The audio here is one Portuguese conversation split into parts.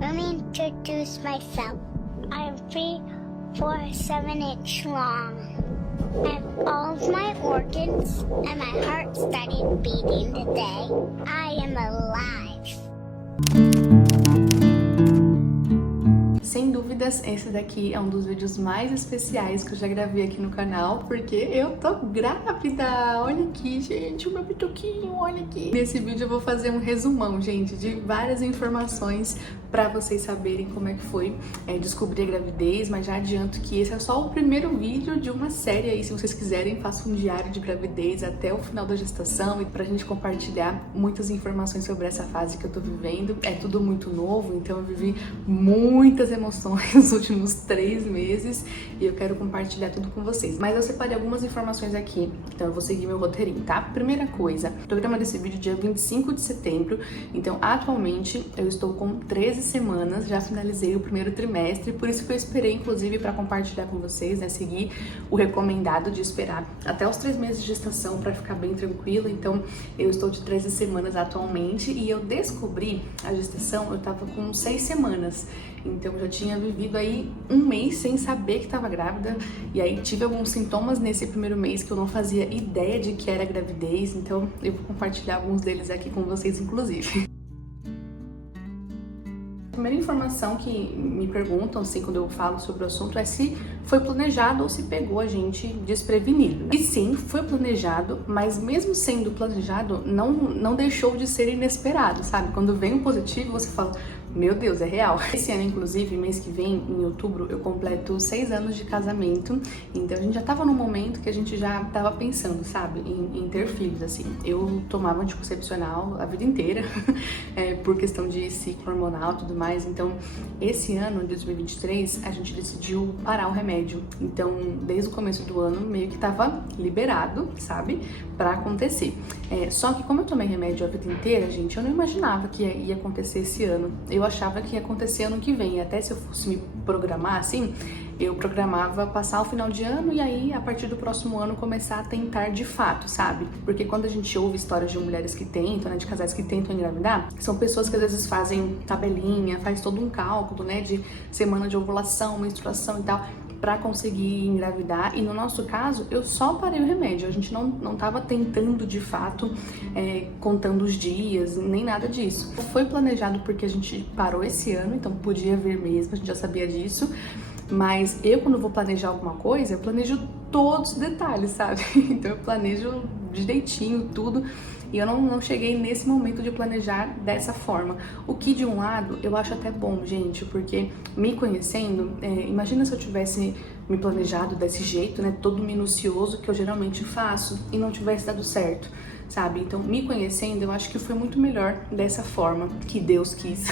Let me introduce myself. I am 3, 4, 7 inch long. I have all of my organs and my heart started beating today. I am alive. Sem dúvidas, esse daqui é um dos vídeos mais especiais que eu já gravei aqui no canal, porque eu tô grávida! Olha aqui, gente, o meu pitoquinho, olha aqui! Nesse vídeo eu vou fazer um resumão, gente, de várias informações pra vocês saberem como é que foi descobrir a gravidez, mas já adianto que esse é só o primeiro vídeo de uma série aí. Se vocês quiserem, faço um diário de gravidez até o final da gestação e pra gente compartilhar muitas informações sobre essa fase que eu tô vivendo. É tudo muito novo, então eu vivi muitas emoções nos últimos 3 meses e eu quero compartilhar tudo com vocês. Mas eu separei algumas informações aqui, então eu vou seguir meu roteirinho, tá? Primeira coisa, tô gravando esse vídeo dia 25 de setembro, então atualmente eu estou com 13 semanas, já finalizei o primeiro trimestre, por isso que eu esperei, inclusive, para compartilhar com vocês, né? Seguir o recomendado de esperar até os 3 meses de gestação para ficar bem tranquilo. Então eu estou de 13 semanas atualmente e eu descobri a gestação, eu tava com 6 semanas. Então eu já tinha vivido aí 1 mês sem saber que estava grávida, e aí tive alguns sintomas nesse primeiro mês que eu não fazia ideia de que era gravidez, então eu vou compartilhar alguns deles aqui com vocês, inclusive. A primeira informação que me perguntam, assim, quando eu falo sobre o assunto é se foi planejado ou se pegou a gente desprevenido. E sim, foi planejado, mas mesmo sendo planejado, não deixou de ser inesperado, sabe? Quando vem um positivo, você fala, meu Deus, é real. Esse ano, inclusive, mês que vem, em outubro, eu completo 6 anos de casamento, então a gente já tava num momento que a gente já tava pensando, sabe, em ter filhos, assim. Eu tomava anticoncepcional a vida inteira, por questão de ciclo hormonal e tudo mais, então esse ano, de 2023, a gente decidiu parar o remédio. Então, desde o começo do ano, meio que tava liberado, sabe, pra acontecer. Só que como eu tomei remédio a vida inteira, gente, eu não imaginava que ia acontecer esse ano. Eu achava que ia acontecer ano que vem, até se eu fosse me programar assim, eu programava passar o final de ano e aí a partir do próximo ano começar a tentar de fato, sabe? Porque quando a gente ouve histórias de mulheres que tentam, né, de casais que tentam engravidar, são pessoas que às vezes fazem tabelinha, faz todo um cálculo, né, de semana de ovulação, menstruação e tal, pra conseguir engravidar. E no nosso caso, eu só parei o remédio, a gente não tava tentando de fato, contando os dias, nem nada disso. Foi planejado porque a gente parou esse ano, então podia vir mesmo, a gente já sabia disso. Mas eu, quando vou planejar alguma coisa, eu planejo todos os detalhes, sabe? Então eu planejo direitinho tudo. E eu não cheguei nesse momento de planejar dessa forma. O que, de um lado, eu acho até bom, gente, porque me conhecendo, imagina se eu tivesse me planejado desse jeito, né, todo minucioso, que eu geralmente faço, e não tivesse dado certo, sabe? Então, me conhecendo, eu acho que foi muito melhor dessa forma que Deus quis.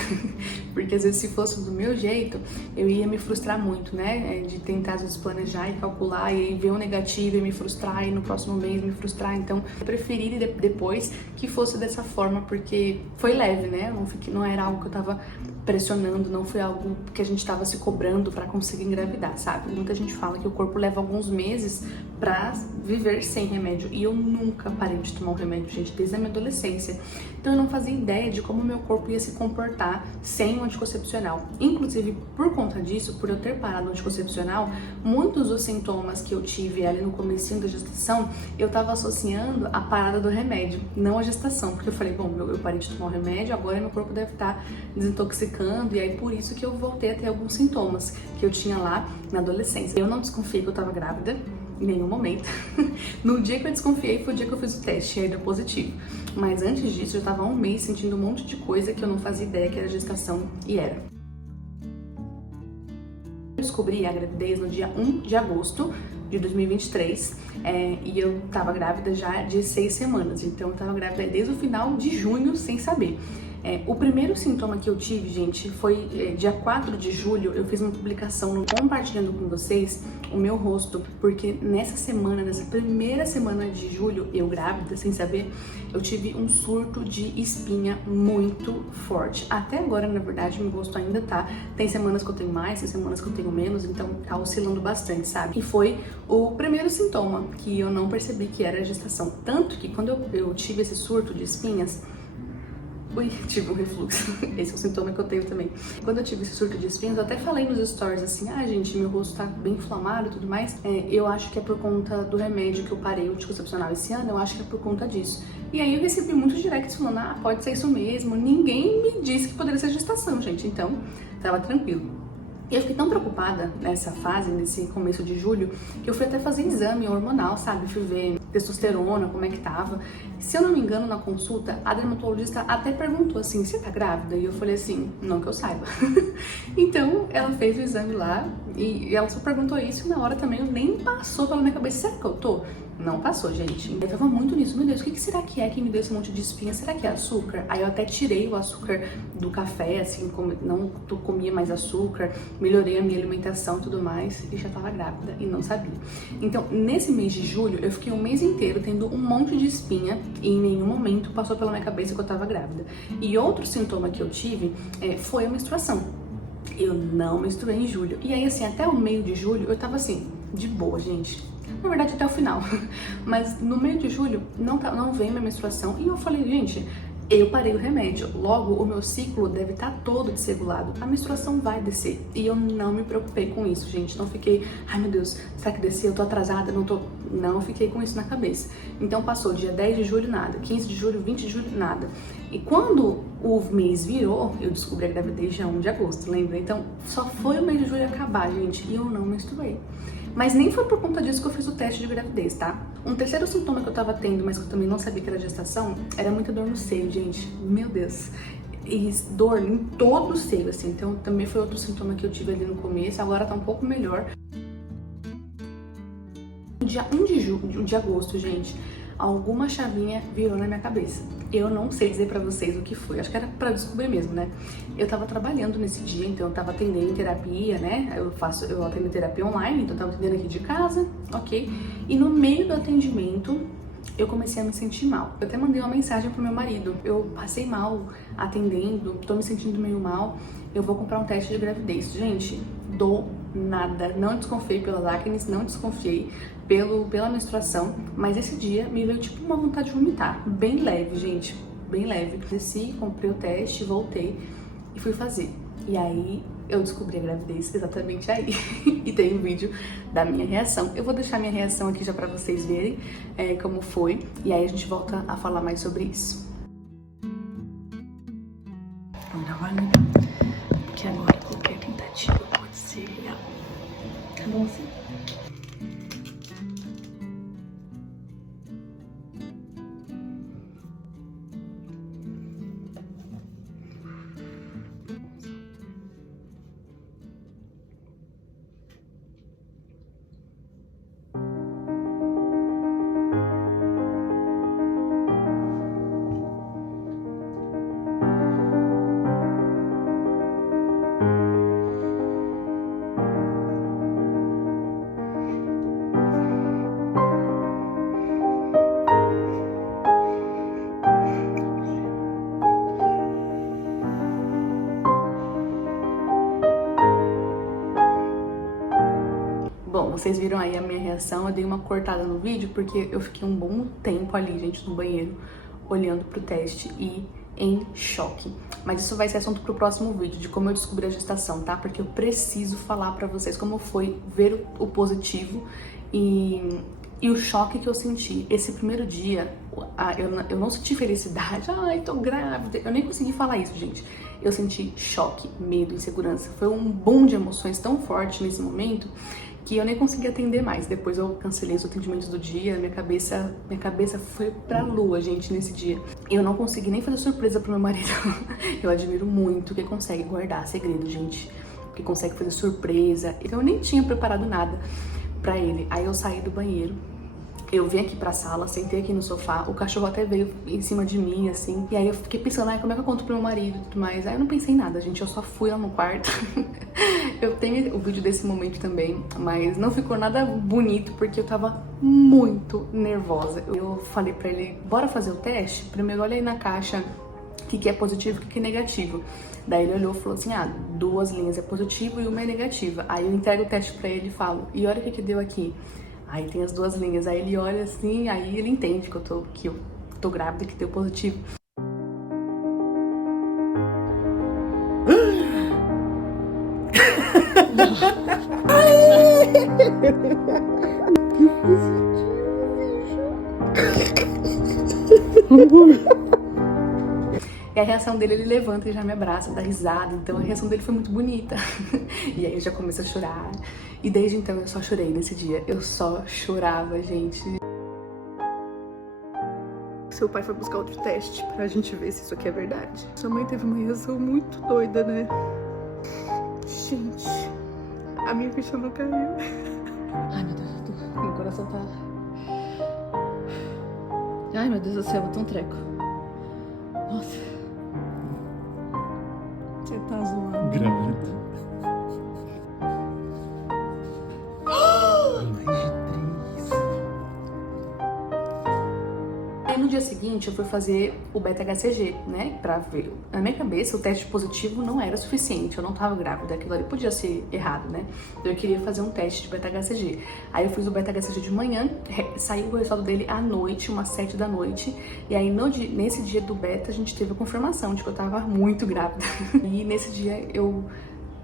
Porque às vezes, se fosse do meu jeito, eu ia me frustrar muito, né? De tentar, às vezes, planejar e calcular, e aí ver um negativo e me frustrar, e no próximo mês me frustrar. Então, eu preferi depois que fosse dessa forma, porque foi leve, né? Não era algo que eu tava pressionando, não foi algo que a gente tava se cobrando pra conseguir engravidar, sabe? Muita gente fala que o corpo leva alguns meses pra viver sem remédio, e eu nunca parei de tomar um remédio, gente, desde a minha adolescência. Então eu não fazia ideia de como o meu corpo ia se comportar sem o anticoncepcional. Inclusive, por conta disso, por eu ter parado o anticoncepcional, muitos dos sintomas que eu tive ali no comecinho da gestação, eu tava associando a parada do remédio, não a gestação, porque eu falei, bom, eu parei de tomar o remédio, agora meu corpo deve estar desintoxicando, e aí por isso que eu voltei a ter alguns sintomas que eu tinha lá na adolescência. Eu não desconfiei que eu tava grávida, em nenhum momento. No dia que eu desconfiei foi o dia que eu fiz o teste e aí deu positivo. Mas antes disso eu tava há 1 mês sentindo um monte de coisa que eu não fazia ideia que era gestação, e era. Eu descobri a gravidez no dia 1 de agosto de 2023 e eu tava grávida já de 6 semanas, então eu tava grávida desde o final de junho sem saber. O primeiro sintoma que eu tive, gente, foi dia 4 de julho, eu fiz uma publicação compartilhando com vocês o meu rosto, porque nessa primeira semana de julho, eu grávida, sem saber, eu tive um surto de espinha muito forte. Até agora, na verdade, meu rosto ainda tá. Tem semanas que eu tenho mais, tem semanas que eu tenho menos, então tá oscilando bastante, sabe? E foi o primeiro sintoma que eu não percebi que era a gestação. Tanto que quando eu tive esse surto de espinhas, Ui, tive um refluxo. Esse é o sintoma que eu tenho também. Quando eu tive esse surto de espinhas, eu até falei nos stories assim, gente, meu rosto tá bem inflamado e tudo mais. Eu acho que é por conta do remédio que eu parei o anticoncepcional esse ano, eu acho que é por conta disso. E aí eu recebi muitos directs falando, pode ser isso mesmo. Ninguém me disse que poderia ser gestação, gente. Então, tava tranquilo. E eu fiquei tão preocupada nessa fase, nesse começo de julho, que eu fui até fazer exame hormonal, sabe? Fui ver testosterona, como é que tava. Se eu não me engano, na consulta, a dermatologista até perguntou assim, você tá grávida? E eu falei assim, não que eu saiba. Então, ela fez o exame lá e ela só perguntou isso e na hora também nem passou pela minha cabeça, será que eu tô? Não passou, gente. Eu tava muito nisso. Meu Deus, o que será que é que me deu esse monte de espinha? Será que é açúcar? Aí eu até tirei o açúcar do café, assim, não comia mais açúcar, melhorei a minha alimentação e tudo mais, e já tava grávida e não sabia. Então, nesse mês de julho, eu fiquei um mês inteiro tendo um monte de espinha e em nenhum momento passou pela minha cabeça que eu tava grávida. E outro sintoma que eu tive foi a menstruação. Eu não menstruei em julho. E aí, assim, até o meio de julho, eu tava assim, de boa, gente. Na verdade, até o final. Mas no meio de julho, não veio minha menstruação. E eu falei, gente, eu parei o remédio. Logo, o meu ciclo deve estar todo desregulado. A menstruação vai descer. E eu não me preocupei com isso, gente. Não fiquei, ai meu Deus, será que desceu? Eu tô atrasada, não tô... Não fiquei com isso na cabeça. Então passou dia 10 de julho, nada. 15 de julho, 20 de julho, nada. E quando o mês virou, eu descobri a gravidez dia 1 de agosto, lembra? Então só foi o mês de julho acabar, gente. E eu não menstruei. Mas nem foi por conta disso que eu fiz o teste de gravidez, tá? Um terceiro sintoma que eu tava tendo, mas que eu também não sabia que era gestação, era muita dor no seio, gente. Meu Deus. E dor em todo o seio, assim. Então também foi outro sintoma que eu tive ali no começo. Agora tá um pouco melhor. No dia 1 de agosto, gente, alguma chavinha virou na minha cabeça. Eu não sei dizer pra vocês o que foi, acho que era pra descobrir mesmo, né? Eu tava trabalhando nesse dia, então eu tava atendendo em terapia, né? Eu atendo terapia online, então eu tava atendendo aqui de casa, ok? E no meio do atendimento, eu comecei a me sentir mal. Eu até mandei uma mensagem pro meu marido. Eu passei mal atendendo, tô me sentindo meio mal, eu vou comprar um teste de gravidez. Gente, do nada, não desconfiei pelas acnes, não desconfiei pela menstruação, mas esse dia me veio tipo uma vontade de vomitar, bem leve, gente, bem leve. Desci, comprei o teste, voltei e fui fazer. E aí eu descobri a gravidez exatamente aí. E tem um vídeo da minha reação. Eu vou deixar minha reação aqui já pra vocês verem como foi. E aí a gente volta a falar mais sobre isso. Vamos dar uma olhada. Porque agora qualquer tentativa pode ser real. Tá bom assim? Bom, vocês viram aí a minha reação, eu dei uma cortada no vídeo porque eu fiquei um bom tempo ali, gente, no banheiro, olhando pro teste e em choque. Mas isso vai ser assunto pro próximo vídeo, de como eu descobri a gestação, tá? Porque eu preciso falar pra vocês como foi ver o positivo e o choque que eu senti. Esse primeiro dia, eu não senti felicidade, ai, tô grávida, eu nem consegui falar isso, gente. Eu senti choque, medo, insegurança. Foi um boom de emoções tão forte nesse momento que eu nem consegui atender mais. Depois eu cancelei os atendimentos do dia, minha cabeça foi pra lua, gente, nesse dia. Eu não consegui nem fazer surpresa pro meu marido. Eu admiro muito quem consegue guardar segredo, gente. Que consegue fazer surpresa. Eu nem tinha preparado nada pra ele. Aí eu saí do banheiro. Eu vim aqui pra sala, sentei aqui no sofá, o cachorro até veio em cima de mim, assim. E aí eu fiquei pensando, como é que eu conto pro meu marido e tudo mais. Aí eu não pensei em nada, gente, eu só fui lá no quarto. Eu tenho o vídeo desse momento também, mas não ficou nada bonito porque eu tava muito nervosa. Eu falei pra ele, bora fazer o teste? Primeiro olha aí na caixa o que é positivo e o que é negativo. Daí ele olhou e falou assim, 2 linhas é positivo e 1 é negativa. Aí eu entrego o teste pra ele e falo, e olha o que deu aqui. Aí tem as 2 linhas, aí ele olha assim, aí ele entende que eu tô grávida, que deu positivo. E a reação dele, ele levanta e já me abraça, dá risada. Então a reação dele foi muito bonita. E aí eu já começo a chorar. E desde então eu só chorei nesse dia. Eu só chorava, gente. Seu pai foi buscar outro teste pra gente ver se isso aqui é verdade. Sua mãe teve uma reação muito doida, né? Gente, a minha ficha não caiu. Ai, meu Deus, meu coração tá... Ai, meu Deus do céu, eu tô um treco. Nossa. Você tá zoando. Grávida. Aí no dia seguinte eu fui fazer o beta-HCG, né, pra ver. Na minha cabeça o teste positivo não era suficiente, eu não tava grávida, aquilo ali podia ser errado, né. Eu queria fazer um teste de beta-HCG. Aí eu fiz o beta-HCG de manhã, saiu o resultado dele à noite, umas 7 da noite. E aí nesse dia do beta a gente teve a confirmação de que eu tava muito grávida. E nesse dia eu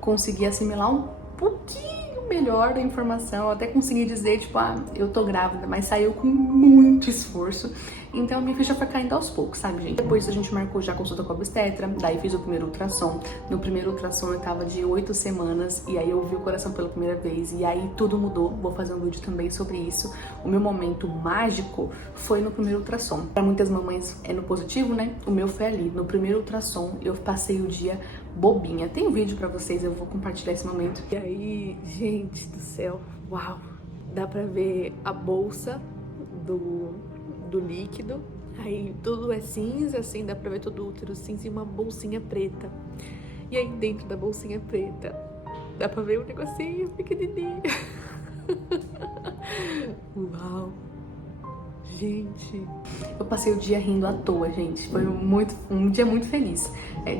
consegui assimilar um pouquinho melhor da informação, eu até consegui dizer, tipo, eu tô grávida, mas saiu com muito esforço. Então a minha ficha foi caindo aos poucos, sabe, gente? Depois a gente marcou já a consulta com a obstetra, daí fiz o primeiro ultrassom. No primeiro ultrassom eu tava de 8 semanas, e aí eu vi o coração pela primeira vez, e aí tudo mudou. Vou fazer um vídeo também sobre isso. O meu momento mágico foi no primeiro ultrassom. Pra muitas mamães é no positivo, né? O meu foi ali, no primeiro ultrassom, eu passei o dia bobinha. Tem um vídeo pra vocês, eu vou compartilhar esse momento. E aí, gente do céu, uau! Dá pra ver a bolsa do líquido. Aí tudo é cinza, assim, dá pra ver todo o útero cinza e uma bolsinha preta. E aí dentro da bolsinha preta, dá pra ver um negocinho pequenininho. Uau! Gente, eu passei o dia rindo à toa, gente. Foi um dia muito feliz.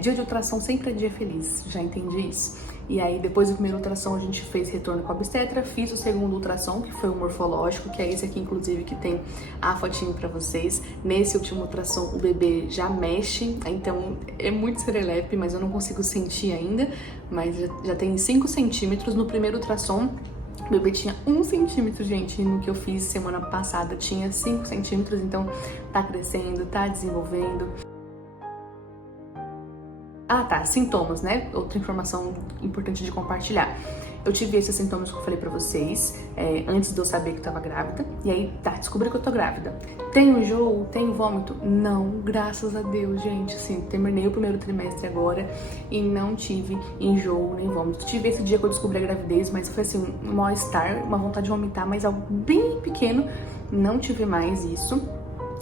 Dia de ultrassom sempre é dia feliz, já entendi isso. E aí, depois do primeiro ultrassom, a gente fez retorno com a obstetra. Fiz o segundo ultrassom, que foi o morfológico, que é esse aqui, inclusive, que tem a fotinho pra vocês. Nesse último ultrassom, o bebê já mexe, então é muito serelepe, mas eu não consigo sentir ainda. Mas já tem 5 centímetros. No primeiro ultrassom, o bebê tinha 1 centímetro, gente, e no que eu fiz semana passada tinha 5 centímetros, então tá crescendo, tá desenvolvendo. Ah, tá, sintomas, né? Outra informação importante de compartilhar. Eu tive esses sintomas que eu falei pra vocês, antes de eu saber que eu tava grávida. E aí, descobri que eu tô grávida. Tenho enjoo? Tenho vômito? Não, graças a Deus, gente. Assim, terminei o primeiro trimestre agora e não tive enjoo nem vômito. Tive esse dia que eu descobri a gravidez, mas foi assim, um mal-estar, uma vontade de vomitar, mas algo bem pequeno. Não tive mais isso.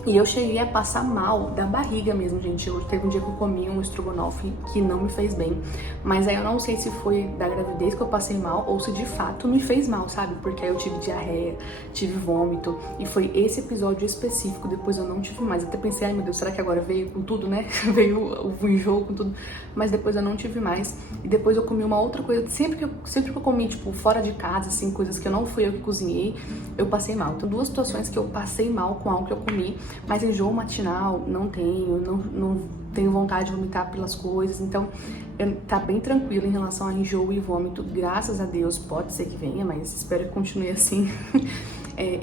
E eu cheguei a passar mal da barriga mesmo, gente. Teve um dia que eu comi um estrogonofe que não me fez bem. Mas aí eu não sei se foi da gravidez que eu passei mal ou se de fato me fez mal, sabe? Porque aí eu tive diarreia, tive vômito. E foi esse episódio específico, depois eu não tive mais. Até pensei, ai meu Deus, será que agora veio com tudo, né? Veio o enjoo com tudo. Mas depois eu não tive mais. E depois eu comi uma outra coisa. Sempre que eu comi, tipo, fora de casa, assim, coisas que eu não fui eu que cozinhei, eu passei mal. Então, 2 situações que eu passei mal com algo que eu comi. Mas enjoo matinal, não tenho vontade de vomitar pelas coisas, então tá bem tranquilo em relação a enjoo e vômito, graças a Deus. Pode ser que venha, mas espero que continue assim.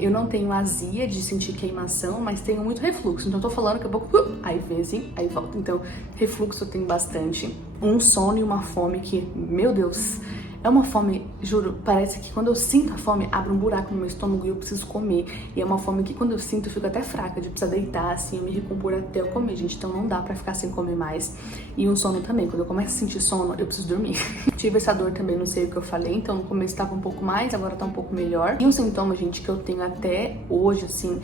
Eu não tenho azia de sentir queimação, mas tenho muito refluxo, então tô falando que a pouco, aí vem assim, aí volta. Então, refluxo eu tenho bastante, um sono e uma fome que, meu Deus... É uma fome, juro, parece que quando eu sinto a fome, abre um buraco no meu estômago e eu preciso comer. E é uma fome que quando eu sinto, eu fico até fraca, de precisar deitar, assim, eu me recompor até eu comer, gente. Então não dá pra ficar sem comer mais. E um sono também, quando eu começo a sentir sono, eu preciso dormir. Tive essa dor também, não sei o que eu falei, então no começo tava um pouco mais, agora tá um pouco melhor. E um sintoma, gente, que eu tenho até hoje, assim,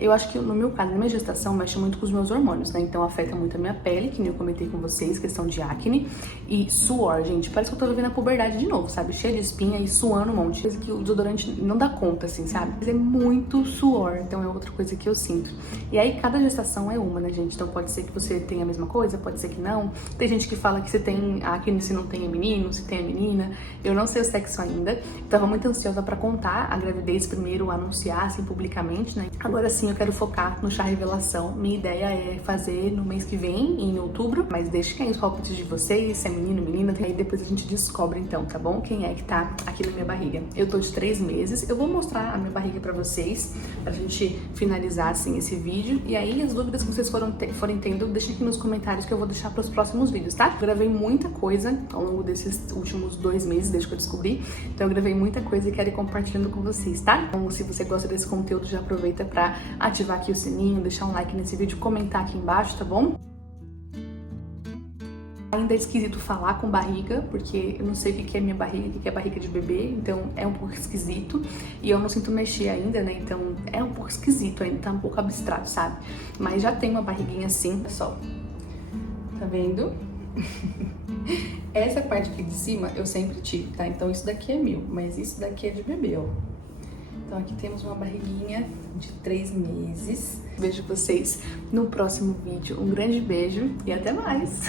eu acho que no meu caso, na minha gestação, mexe muito com os meus hormônios, né? Então afeta muito a minha pele, que nem eu comentei com vocês, questão de acne. E suor, gente, parece que eu tô vivendo a puberdade de novo, sabe? Cheia de espinha e suando um monte. Coisa que o desodorante não dá conta, assim, sabe? Mas é muito suor, então é outra coisa que eu sinto. E aí, cada gestação é uma, né, gente? Então pode ser que você tenha a mesma coisa, pode ser que não. Tem gente que fala que você tem acne se não tem é menino, se tem a menina, eu não sei o sexo ainda, tava muito ansiosa pra contar a gravidez primeiro, anunciar assim publicamente, né? Agora sim eu quero focar no chá revelação. Minha ideia é fazer no mês que vem, em outubro, mas deixem aí os palpites de vocês, se é menino, menina, aí depois a gente descobre então, tá bom? Quem é que tá aqui na minha barriga. Eu tô de 3 meses, eu vou mostrar a minha barriga pra vocês, pra gente finalizar assim esse vídeo, e aí as dúvidas que vocês forem tendo, deixem aqui nos comentários que eu vou deixar pros próximos vídeos, tá? Eu gravei muita coisa ao longo desses últimos 2 meses, desde que eu descobri, então eu gravei muita coisa e quero ir compartilhando com vocês, tá? Então se você gosta desse conteúdo, já aproveita pra ativar aqui o sininho, deixar um like nesse vídeo, comentar aqui embaixo, tá bom? Ainda é esquisito falar com barriga, porque eu não sei o que é minha barriga, o que é barriga de bebê, então é um pouco esquisito. E eu não sinto mexer ainda, né? Então é um pouco esquisito ainda, tá um pouco abstrato, sabe? Mas já tem uma barriguinha assim, pessoal. Tá vendo? Essa parte aqui de cima eu sempre tive, tá? Então isso daqui é meu, mas isso daqui é de bebê, ó. Então aqui temos uma barriguinha de 3 meses. Vejo vocês no próximo vídeo. Um grande beijo e até mais!